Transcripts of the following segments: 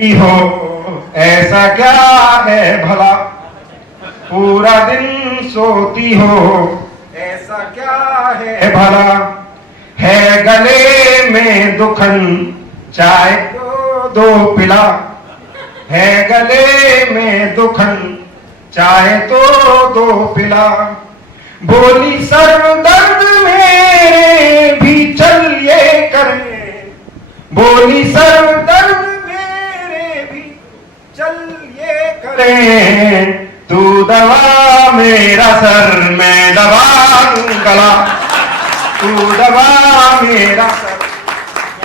हो ऐसा क्या है भला, पूरा दिन सोती हो ऐसा क्या है भला, है गले में दुखन चाय दो पिला, है गले में दुखन चाय तो दो पिला, बोली सर दर्द मेरे भी चल ये करे, बोली सर दर्द मेरे भी चल ये करे, तू दबा मेरा सर मैं दबा दूं गला, तू दबा मेरा सर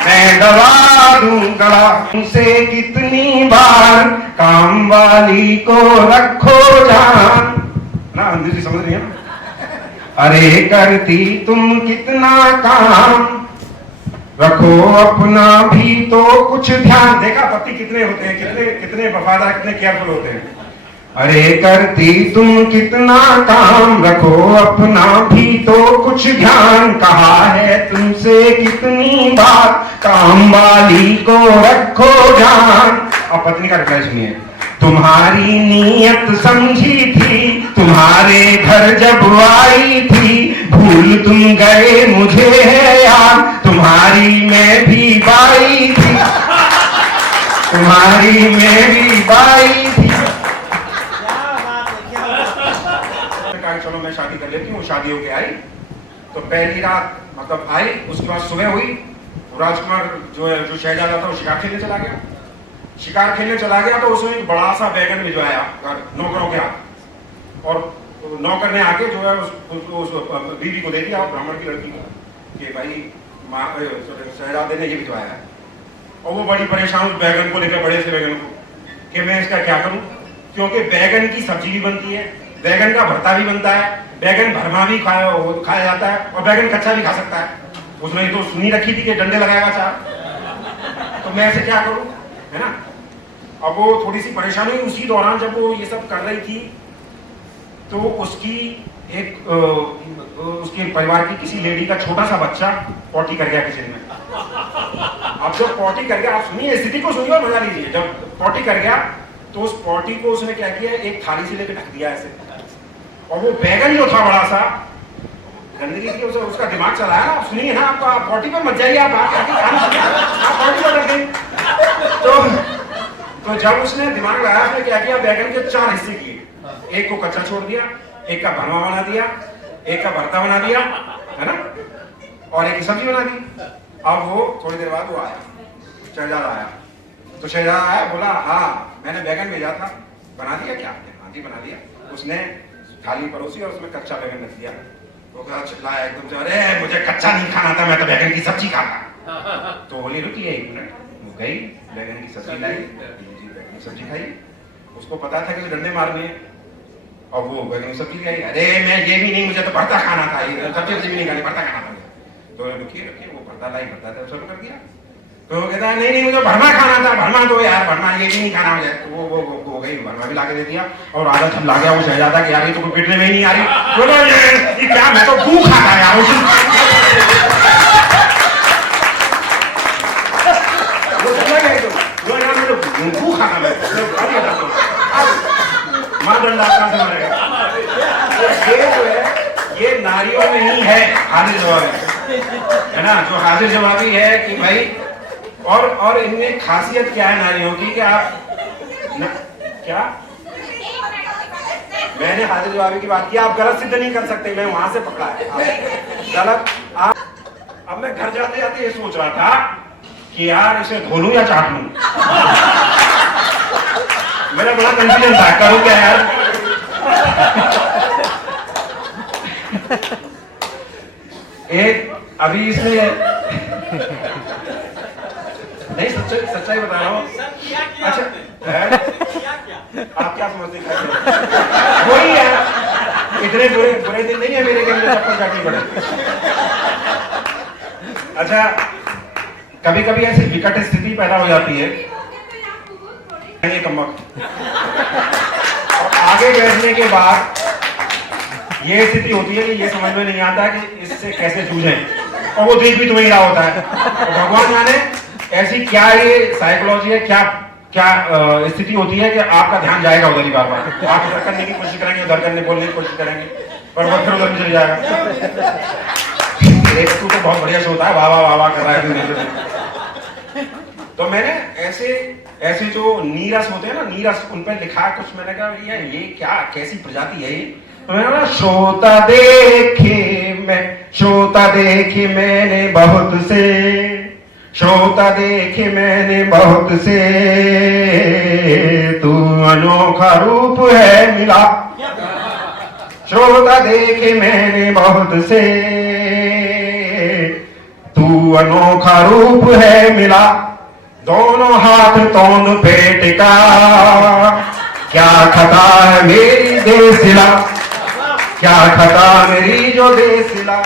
मैं दबा दूं गला, तुमसे कितनी बार काम वाली को रखो जान ना, अंग्रेजी समझ रही है ना, अरे करती तुम कितना काम, रखो अपना भी तो कुछ ध्यान, देखा पति कितने होते हैं, कितने कितने वफादार, कितने केयरफुल होते हैं, अरे करती तुम कितना काम, रखो अपना भी तो कुछ ध्यान, कहा है तुमसे कितनी बार काम वाली को रखो जान। अब पत्नी का रिप्लाई सुनिए, तुम्हारी नीयत समझी थी, तुम्हारे घर जब आई थी, भूल तुम गए मुझे है याद, तुम्हारी मैं भी बाई थी, तुम्हारी मैं भी बाई थी। चलो मैं शादी कर लेती हूँ, शादी होके आई तो पहली रात मतलब आई, उसके बाद सुबह हुई, राजकुमार जो शहजादा था वो शिकार खेलने चला गया, शिकार खेलने चला गया तो उसने एक बड़ा सा बैगन भिजवाया नौकरों के हाथ, और नौकर ने आके जो है उस बीवी को दे दिया, ब्राह्मण की लड़की को, कि भाई शहजादे ने ये भिजवाया है, और वो बड़ी परेशान उस बैगन को लेकर, बड़े से बैगन को, कि मैं इसका क्या करूं, क्योंकि बैगन की सब्जी भी बनती है, बैगन का भरता भी बनता है, बैगन भरमा भी खाया जाता है, और बैगन कच्चा भी खा सकता है, उसने तो सुनी रखी थी कि डंडे लगाएगा चार, तो मैं ऐसे क्या करूं, है ना। अब वो थोड़ी सी परेशानी हुई, उसी दौरान जब वो ये सब कर रही थी तो उसकी एक उसके परिवार की किसी लेडी का छोटा सा बच्चा पॉटी कर गया किचन में। अब जब पॉटी कर गया, आप सुनिए स्थिति को, सुनिए और मजा लीजिए, जब पॉटी कर गया तो उस पॉटी को उसने क्या किया, एक थाली से लेकर ढक दिया ऐसे, और वो बैगन जो था बड़ा सा गंदगी की, उसका दिमाग चला है ना, आप सुनिए ना, आप पॉटी पर मत जाइए, आप पॉटी पर रख दें। तो जब उसने दिमाग लगाया, उसने क्या किया, बैगन के 4 हिस्से किए, एक को कच्चा छोड़ दिया, एक का भरमा बना दिया, एक का भरता बना दिया, है ना, और एक की सब्जी बना दी। अब वो थोड़ी देर बाद वो आया, शहजादा आया, तो शहजादा आया, बोला हाँ मैंने बैगन भेजा था, बना दिया क्या आपने, हाँ जी बना दिया। उसने थाली परोसी और उसमें कच्चा बैगन रख दिया, वो कहा चिल्लाया एकदम से, अरे मुझे कच्चा नहीं खाना था, मैं तो बैगन की सब्जी खाता। तो बोली रुकिए एक मिनट, वो गई बैगन की सब्जी लाई, बैगन की सब्जी खाई, उसको पता था कि उसे डंडे मारने हैं, और वो बैगन की सब्जी खाई, अरे मैं ये भी नहीं, मुझे तो भरता खाना था, सब्जी भी नहीं खानी, भरता खाना था। तो रुकिए रुकिए, वो भरता लाई, भरता शुरू कर दिया, तो वो कहता है नहीं नहीं मुझे भरमा खाना था, भरमा दो यार, भरमा ये भी नहीं खाना मुझे, तो वो गई भरमा भी ला के दे दिया, और आधा जब ला गया वो शहजादा कि यार ये तो पिटने में ही नहीं आ रही, बोलो ये क्या, मैं तो भूखा था यार, वो चला गया, तो यार मैं तो भूखा था, मैं मां डंडा से मारेगा। ये जो है ये नारियों में ही है हाजिर जवाबी, है ना, जो हाजिर जवाबी है कि भाई, और इनमें खासियत क्या है नारियों की कि आप क्या, मैंने हाजिर जवाबी की बात की, आप गलत सिद्ध नहीं कर सकते, मैं वहां से पकड़ा है गलत। अब मैं घर जाते जाते ये सोच रहा था कि यार इसे धो लूं या चाट लूं, मेरा बड़ा कंफ्यूजन था, करूं क्या यार। एक अभी इसमें नहीं, सच्चाई बता रहा हूँ। अच्छा आप क्या समझते हैं, वही है, इतने बुरे दिन नहीं है मेरे के अंदर चप्पल काटनी पड़े। अच्छा कभी कभी ऐसी विकट स्थिति पैदा हो जाती है, ये कमबख्त, और आगे बैठने के बाद ये स्थिति होती है कि ये समझ में नहीं आता कि इससे कैसे जूझें, और वो देख भी तुम्हें रहा होता है, और भगवान जाने ऐसी क्या ये साइकोलॉजी है, क्या क्या स्थिति होती है कि आपका ध्यान जाएगा उधर ही बार बार, आप इधर करने की कोशिश करेंगे, उधर करने बोलने की कोशिश करेंगे, पर वो फिर उधर भी चल जाएगा। एक तू तो बहुत बढ़िया से होता है, वाह वाह वाह वाह कर रहा है। तो मैंने ऐसे जो नीरस होते हैं ना, नीरस, उन पर लिखा कुछ। मैंने कहा ये क्या कैसी प्रजाति है ये। तो मैंने कहा श्रोता देखे मैंने बहुत से, श्रोता देखे मैंने बहुत से, तू अनोखा रूप है मिला। श्रोता देखे मैंने बहुत से, तू अनोखा रूप है मिला। दोनों हाथ दोनों पेट का, क्या खता है मेरी देसिला, क्या खता मेरी जो देसिला।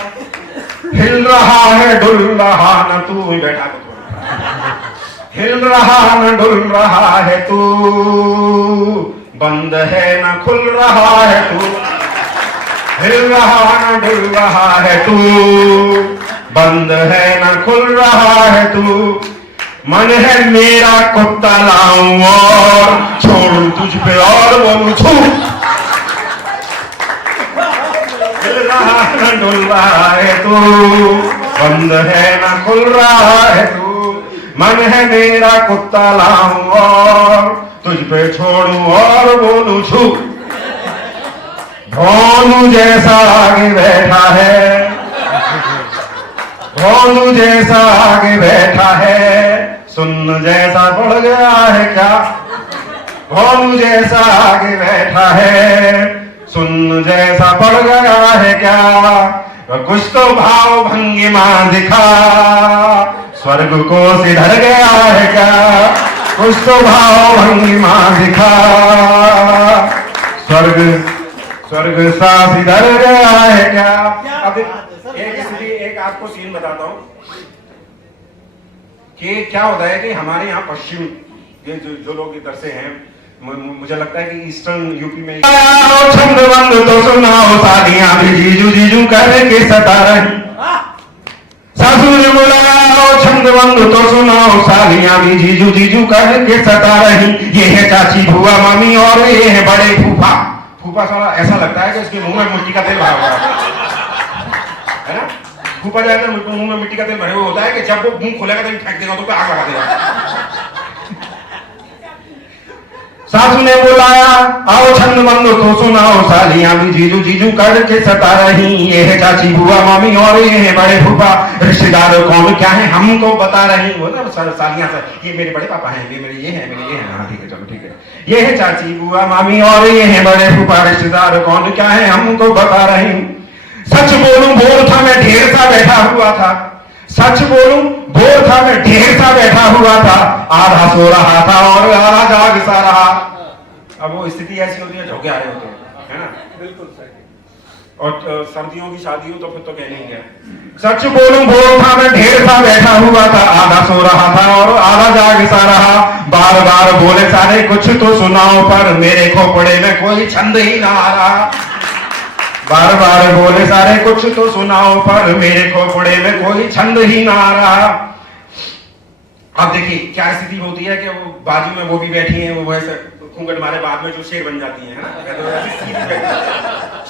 हिल रहा है डुल रहा न तू, बैठा तो हिल रहा न डुल रहा है तू, बंद है न खुल रहा है तू। हिल रहा न डुल रहा है तू, बंद है न खुल रहा है तू। मन है मेरा कुत्ता लाऊं और छोड़ूं तुझ पे और बोलूं छू। हिल रहा न डुल रहा है तू, बंद है न खुल रहा है तू। मन है मेरा कुत्ता लाऊं और तुझ पे छोड़ूं और बोलूं छू। भोलू जैसा आगे बैठा है, भोलू जैसा आगे बैठा है, सुन जैसा बढ़ गया है क्या। भोलू जैसा आगे बैठा है, सुन जैसा बढ़ गया है क्या। कुछ तो भाव भंगिमा दिखा, स्वर्ग को सिधर गया है क्या। कुछ तो भाव भंगिमा दिखा, स्वर्ग सा सिधर गया है क्या। अब एक आपको सीन बताता हूं कि क्या होता है कि हमारे यहाँ पश्चिम ये जो लोग इधर से हैं, मुझे लगता है कि ईस्टर्न यूपी में छंद बंद तो सुनाओ, सालियां भी जीजू जीजू करके सता रही। सासू ने बुलाया छंद बंद तो सुनाओ, सालियां भी जीजू जीजू करके सता रही। ये है चाची बुआ मामी और ये है बड़े फूफा। फूफा साला ऐसा लगता है कि उसके मुंह में मिट्टी का तेल भरा हुआ है ना। फूफा जाकर मुंह में मिट्टी का तेल भरे हुए होता है कि जब वो मुंह खोलेगा तो फेंक देगा, तो आग लगा देगा। सासू ने बुलाया आओ छंद बंद तो सुनाओ, सालियां भी जीजू जीजू करके सता रही। ये है चाची बुआ मामी और ये है बड़े फूफा, रिश्तेदार कौन क्या है हमको बता रही। वो ना सालियां से, ये मेरे बड़े पापा हैं, ये मेरे ये हैं। हाँ ठीक है, चलो ठीक है। ये है चाची बुआ मामी और ये है बड़े फूफा, रिश्तेदार कौन क्या है हमको बता रही। सच बोलूं बोल था मैं ढेर सा बैठा हुआ था, सच बोलूं बोल था मैं ढेर सा बैठा हुआ था। आधा सो रहा था और आधा जाग सा रहा। अब वो स्थिति ऐसी होती है, झोंके आ रहे होते हैं, है ना। बिल्कुल सही। और सर्दियों की शादी हो तो फिर तो कहने ही है। सच बोलूं बोल था मैं ढेर सा बैठा हुआ था, आधा सो रहा था और आधा जाग सा रहा। बार बार बोले सारे कुछ तो सुनाओ, पर मेरे खोपड़े में कोई छंद ही ना आ रहा। बार बार बोले सारे कुछ तो सुनाओ, पर मेरे खोपड़े में कोई छंद ही ना आ रहा। अब देखिए क्या स्थिति होती है कि वो बाजू में वो भी बैठी हैं, वो ऐसे घूंघट मारे बाद में जो शेर बन जाती है ना,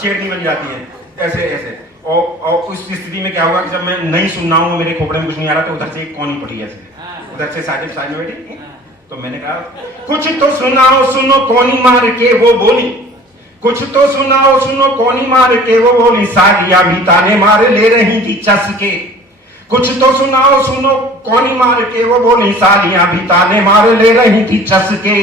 शेरनी बन जाती है ऐसे ऐसे। और उस स्थिति में क्या हुआ कि जब मैं नहीं सुन रहा हूँ, मेरे खोपड़े में कुछ नहीं आ रहा, तो उधर से एक कौनी पड़ी ऐसे, उधर से साइड में बैठी। तो मैंने कहा कुछ तो सुनाओ सुनो, कौनी मार के वो बोली। कुछ तो सुनाओ सुनो, कौनी मार के वो बोली। सालियां भी ताने मार ले रही थी चस के। कुछ तो सुनाओ सुनो, कौनी मार के वो बोली। सालियां भी ताने मार ले रही थी चस के।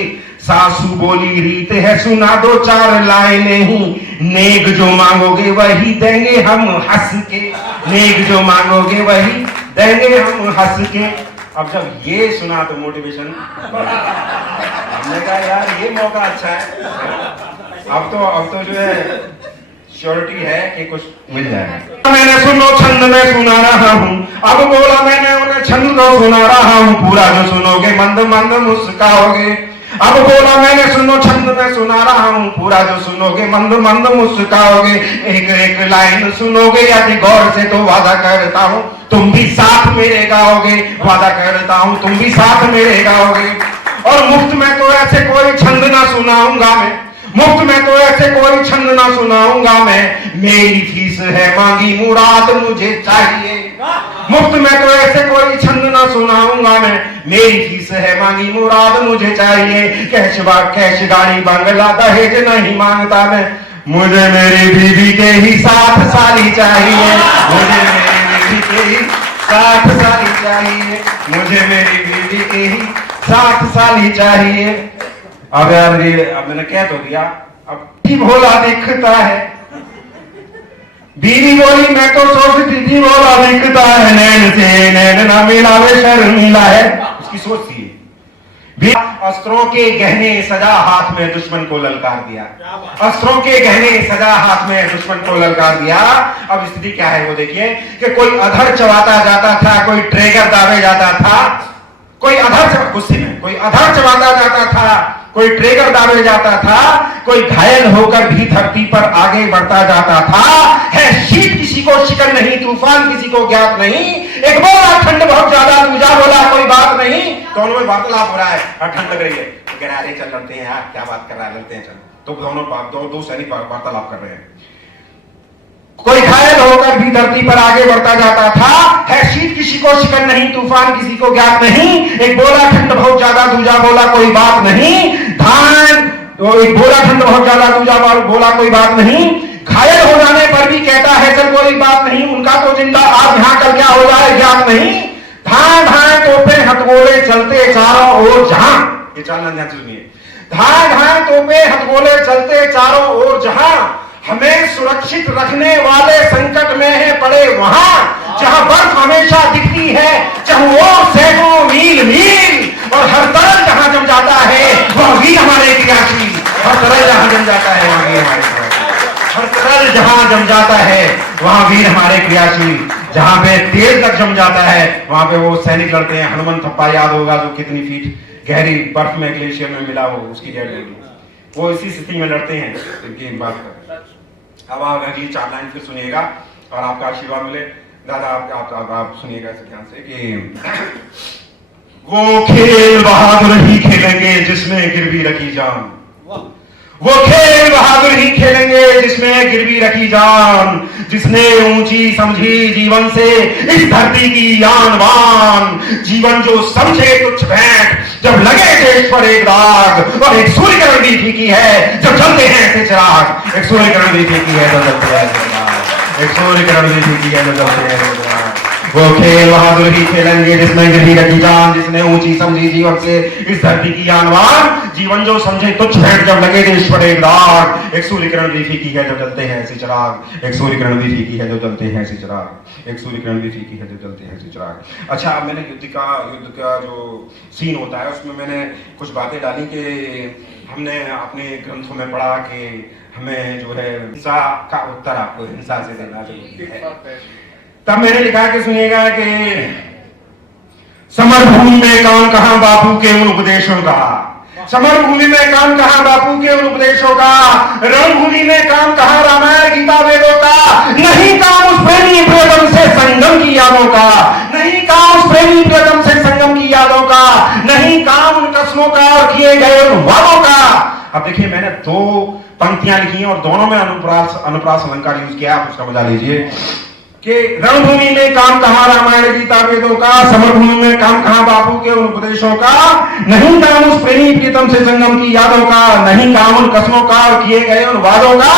सासू बोली रीत है सुना दो चार लाइनें ही, नेक जो मांगोगे वही देंगे हम हंस के। नेक जो मांगोगे वही देंगे हम हंस के। अब जब ये सुना तो मोटिवेशन, हमने कहा यार ये मौका अच्छा है। अब तो जो है श्योरिटी है कि कुछ मिल जाएगा। मैंने सुनो छंद में सुना रहा हूँ, अब बोला मैंने उन्हें छंद को सुना रहा हूँ। पूरा जो सुनोगे मंद मंद मुस्काओगे। अब बोला मैंने सुनो छंद में सुना रहा हूँ, पूरा जो सुनोगे मंद मंद मुस्काओगे। एक एक लाइन सुनोगे यदि गौर से तो वादा करता हूँ तुम भी साथ मेरे गाओगे। वादा करता हूँ तुम भी साथ मेरे गाओगे। और मुफ्त में तो ऐसे कोई छंद ना सुनाऊंगा मैं, मुफ्त में तो ऐसे कोई छंद ना सुनाऊंगा मैं, मेरी फीस है मांगी मुराद मुझे चाहिए। मुफ्त में तो ऐसे कोई छंद ना सुनाऊंगा मैं, मेरी फीस है मांगी मुराद मुझे चाहिए। कैश गाड़ी बंगला दहेज नहीं मांगता मैं, मुझे मेरी बीवी के ही 7 साली चाहिए, मुझे मेरी बीवी के ही 7 साली चाहिए, मुझे मेरी बीवी के ही 7 साली चाहिए। अब यार ये अब मैंने कह तो दिया, अब की भोला दिखता है। बीवी बोली मैं तो सोचती थी भोला दिखता है, नैन से नैन ना मिलावे शर्मिला है, उसकी सोच थी। अस्त्रों के गहने सजा हाथ में दुश्मन को ललकार दिया, अस्त्रों के गहने सजा हाथ में दुश्मन को ललकार दिया। अब स्थिति क्या है वो देखिए कि कोई अधर चबाता जाता था, कोई ट्रेगर दावे जाता था, कोई अधर गुस्से में कोई अधर चबाता जाता था, कोई ट्रेगर दावे जाता था, कोई घायल होकर भी धरती पर आगे बढ़ता जाता था। है शीत किसी को शिकन नहीं, तूफान किसी को ज्ञात नहीं, एक बोला ठंड बहुत ज्यादा, दूजा बोला कोई बात नहीं। दोनों में वार्तालाप हो रहा है और ठंड लग रही है, तो कह रहा है चल लड़ते हैं यार, क्या बात कर रहा है, लड़ते हैं चल। तो दोनों दो सैनिक वार्तालाप कर रहे हैं। कोई घायल होकर भी धरती पर आगे बढ़ता जाता था, है शीत किसी को शिकन नहीं, तूफान किसी को ज्ञात नहीं, एक बोला ठंड बहुत ज्यादा, दूजा बोला कोई बात नहीं। धान तो एक बोला ठंड बहुत ज्यादा, दूजा बोला कोई बात नहीं। घायल हो जाने पर भी कहता है चल कोई बात नहीं, उनका तो जिंदा आज यहाँ कल क्या हो जाए ज्ञात नहीं। धान धान तोपे हथगोले चलते चारों ओर जहां, ये चलना ध्यान से सुनिए। धान धान तोपे हथगोले चलते चारों ओर जहां, हमें सुरक्षित रखने वाले संकट में है पड़े वहां, जहां बर्फ हमेशा दिखती है, चारों सैकड़ों मील मील, और हर तरल जहां जम जाता है वह वीर हमारे क्रियाशील, हर तरल जहां जम जाता है वहां वीर हमारे क्रियाशील, हर तरल जहां जम जाता है वहां वीर हमारे क्रियाशील। जहां पे तेल तक जम जाता है वहां पे वो सैनिक लड़ते हैं। हनुमान थप्पा याद होगा जो कितनी फीट गहरी बर्फ में ग्लेशियर में मिला हो, उसकी गहरी वो इसी स्थिति में लड़ते हैं। इनकी बात कर अब आप अगली 4 लाइन फिर सुनिएगा और आपका आशीर्वाद मिले। दादा आप सुनिएगा इस ध्यान से कि वो खेल बहादुर ही खेलेंगे जिसमें गिरवी रखी जान, वो खेल बहादुर ही खेलेंगे जिसमें गिरवी रखी जान, जिसने ऊंची समझी जीवन से इस धरती की आनवान, जीवन जो समझे तुच्छ भेंट जब लगे देश पर एक दाग, और एक सूर्य किरण भी फीकी है जब जलते हैं ऐसे चिराग, एक सूर्य किरण भी फीकी है जब जलते हैं ऐसे चिराग, एक सूर्य किरण भी फीकी है जब जलते हैं ऐसे चिराग। वो खेल बहादुर ही खेलेंगे जिसमें गिरवी रखी जान, जिसने ऊंची समझी जीवन से इस धरती की आनवान, जीवन जो समझे तुच्छ भेंट जब लगे देश पर एक दाग, एक सूर्य किरण भी फीकी है जब जलते हैं ऐसे चिराग, एक सूर्य किरण भी फीकी है जब जलते हैं ऐसे चिराग, एक सूर्य किरण भी फीकी है जब जलते हैं ऐसे चिराग। अच्छा, अब मैंने युद्ध का जो सीन होता है उसमें मैंने कुछ बातें डाली कि हमने अपने ग्रंथों में पढ़ा कि हमें जो है हिंसा का उत्तर आपको हिंसा से देना चाहिए। तब मैंने लिखा कि सुनिएगा कि समरभूमि में काम कहां बापू के उन उपदेशों का, समरभूमि में काम कहां बापू के उन उपदेशों का, रणभूमि में काम कहां रामायण गीता वेदों का, नहीं काम उस प्रेमी प्रियतम से संगम की यादों का, नहीं काम उस प्रेमी प्रियतम से संगम की यादों का, नहीं काम उन कस्मों का और किए गए उन वादों का। अब देखिए मैंने 2 पंक्तियां लिखी हैं और दोनों में अनुप्रास अलंकार यूज किया, आप उसका मजा लीजिए कि रणभूमि में काम कहां रामायण गीता वेदों का, समरभूमि में काम कहां बापू के उन उपदेशों का, नहीं काम उस प्रेमी प्रीतम से संगम की यादों का, नहीं काम उन कस्मों का और किए गए उन वादों का।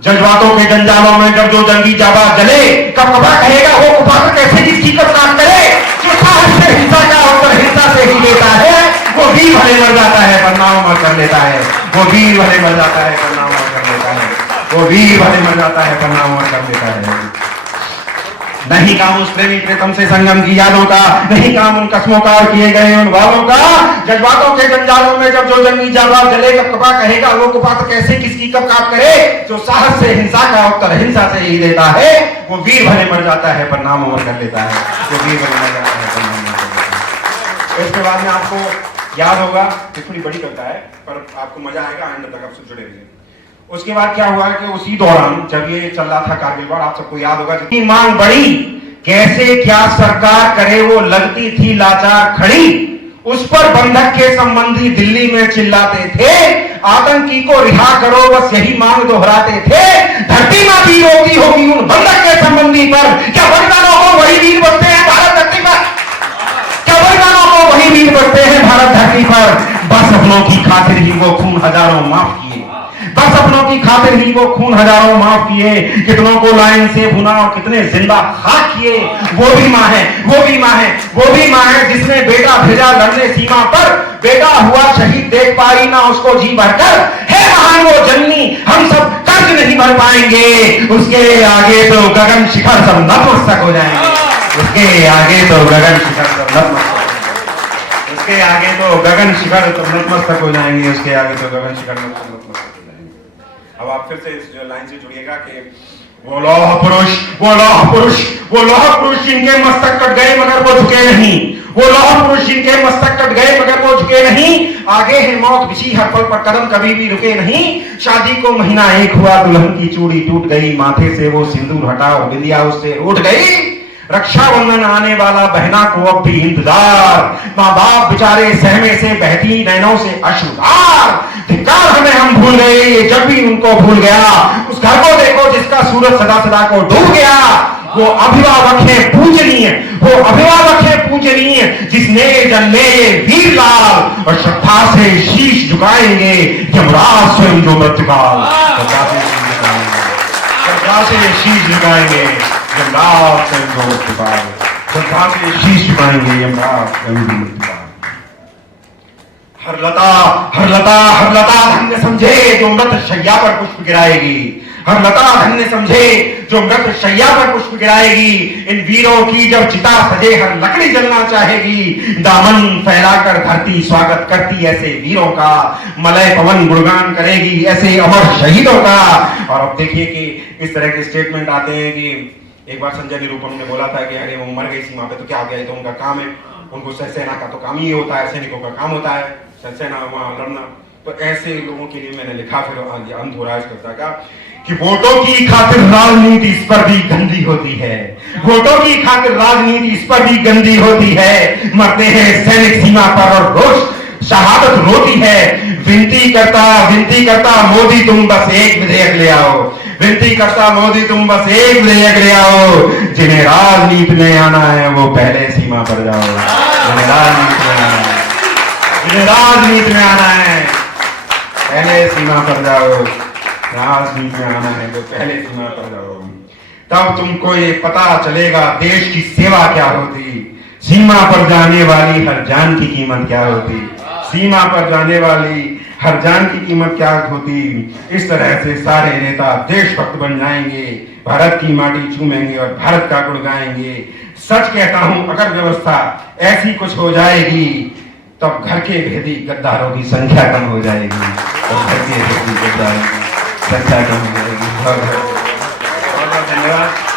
जज्बातों के जंजालों में जब जो जंगी जाबा जले, कब कबा कहेगा वो कुपात्र कैसे किसकी कब काम करे, जो साहस से हिंसा का उत्तर हिंसा से ही लेता है, वो वीर भले मर जाता है पर नाम अमर कर लेता है, वो वीर भले मर जाता है पर नाम अमर कर लेता है, वो वीर भले मर जाता है पर नाम अमर कर लेता है। नहीं काम उस प्रेमी प्रीतम से संगम की यादों का, नहीं काम उन कस्मों का और किए गए उन वादों का। जज्बातों के जंजालों में जब जो जंगी जाबा जले, कब कबा कहेगा वो कुपात्र कैसे किसकी कब काट करे, जो साहस से हिंसा का उत्तर हिंसा से ही देता है, वो वीर भले मर जाता है पर नाम अमर कर लेता है, वो वीर भले मर जाता है पर नाम अमर कर लेता है। इसके बाद में आपको याद होगा, थोड़ी बड़ी कविता है पर आपको मजा आएगा, एंड तक आप सब जुड़े रहिए। उसके बाद क्या हुआ कि उसी दौरान जब ये चल रहा था कारगिल वॉर, आप सबको याद होगा, जितनी मांग बढ़ी कैसे क्या सरकार करे वो लगती थी लाचार खड़ी, उस पर बंधक के संबंधी दिल्ली में चिल्लाते थे, आतंकी को रिहा करो, बस यही मांग दोहराते थे। धरती मां की रोती होगी उन बंधक के संबंधी पर, क्या बलिदानों को वही वीर बचते हैं भारत धरती पर? क्या बलिदानों को वही वीर बचते हैं भारत धरती पर? बस अपनों की खातिर ही वो खून हजारों माफ किए, बस अपनों की खातिर ही वो खून हजारों माफ किए, कितनों को लाइन से भुना और कितने जिंदा खाक किए। वो भी मां है, वो भी मां है, वो भी मां है जिसने बेटा भेजा लड़ने सीमा पर, बेटा हुआ शहीद देख पाई ना उसको जी भरकर। है महान वो जननी, हम सब कर्ज नहीं भर पाएंगे, उसके आगे तो गगन शिखर सब नतमस्तक हो जाएंगे, उसके आगे तो गगन शिखर सब नतमस्तक, उसके आगे तो गगन शिखर सब नतमस्तक हो जाएंगे, उसके आगे तो गगन शिखर नतमस्तक हो जाएंगे। अब आप फिर से इस लाइन से जुड़िएगा कि वो लौह पुरुष, वो लौह पुरुष, वो लौह पुरुष जिनके मस्तक कट गए मगर वो झुके नहीं, वो लौह पुरुष जिनके मस्तक कट गए मगर वो झुके नहीं। आगे है मौत बिछी हर पल पर, कदम कभी भी रुके नहीं। शादी को महीना एक हुआ, दुल्हन की चूड़ी टूट गई, माथे से वो सिंदूर हटा और बिंदिया उससे उठ गई। रक्षाबंधन आने वाला, बहना को अब भी इंतजार, माँ बाप बेचारे सहमे से बहती नैनों से अश्रुधार। धिक्कार हमें, हम भूल गए ये जग भी उनको भूल गया। उस घर को देखो जिसका सूरज सदा सदा को डूब गया। वो अभिभावक है पूजनीय, वो अभिभावक है पूजनीय, जिसने जन्मे वीर लाल और श्रद्धा से शीश झुकाएंगे यमराज स्वयं जो मृत्युकाल। श्रद्धा से शीश झुकाएंगे यमराज स्वयं जो मृत्युकाल, श्रद्धा से शीश झुकाएंगे यमराज स्वयं जो मृत्युकाल। हर लता, हर लता, हर लता धन्य समझे जो मृत शैया पर पुष्प गिराएगी, हर लता धन्य समझे जो मृत शैया पर पुष्प गिराएगी। इन वीरों की जब चिता सजे हर लकड़ी जलना चाहेगी, दामन फैलाकर धरती स्वागत करती ऐसे वीरों का, मलय पवन गुणगान करेगी ऐसे अमर शहीदों का। और अब देखिए कि इस तरह के स्टेटमेंट आते हैं कि एक बार संजय निरुपम ने बोला था कि अरे वो मर गई सीमा पे तो क्या हो गया, ये तो उनका काम है, उनको सेना का तो काम ही होता है, सैनिकों का काम होता है सेना वहां लड़ना। तो ऐसे लोगों के लिए मैंने लिखा, फिर अंत हो रहा है इस कविता का, कि वोटों की खातिर राजनीति इस पर भी गंदी होती है, वोटों की खातिर राजनीति इस पर भी गंदी होती है। मरते हैं सैनिक सीमा पर और रोज शहादत रोती है। विनती करता मोदी तुम बस एक विधेयक ले आओ, विनती करता मोदी तुम बस एक विधेयक ले आओ। जिन्हें राजनीति में आना है वो पहले सीमा पर जाओ, जिन्हें राजनीति में आना है, जिन्हें राजनीति में आना है पहले सीमा पर जाओ, राजनीति में आना है तो पहले सीमा पर जाओ। तब तुमको ये पता चलेगा देश की सेवा क्या होती, सीमा पर जाने वाली हर जान की कीमत क्या होती, सीमा पर जाने वाली हर जान की कीमत क्या होती। इस तरह से सारे नेता देशभक्त बन जाएंगे, भारत की माटी चूमेंगे और भारत का गुण गाएंगे। सच कहता हूं अगर व्यवस्था ऐसी कुछ हो जाएगी तब घर के भेदी गद्दारों की संख्या कम हो जाएगी, और घर के भेदी गद्दारों की संख्या कम हो जाएगी। बहुत बहुत धन्यवाद।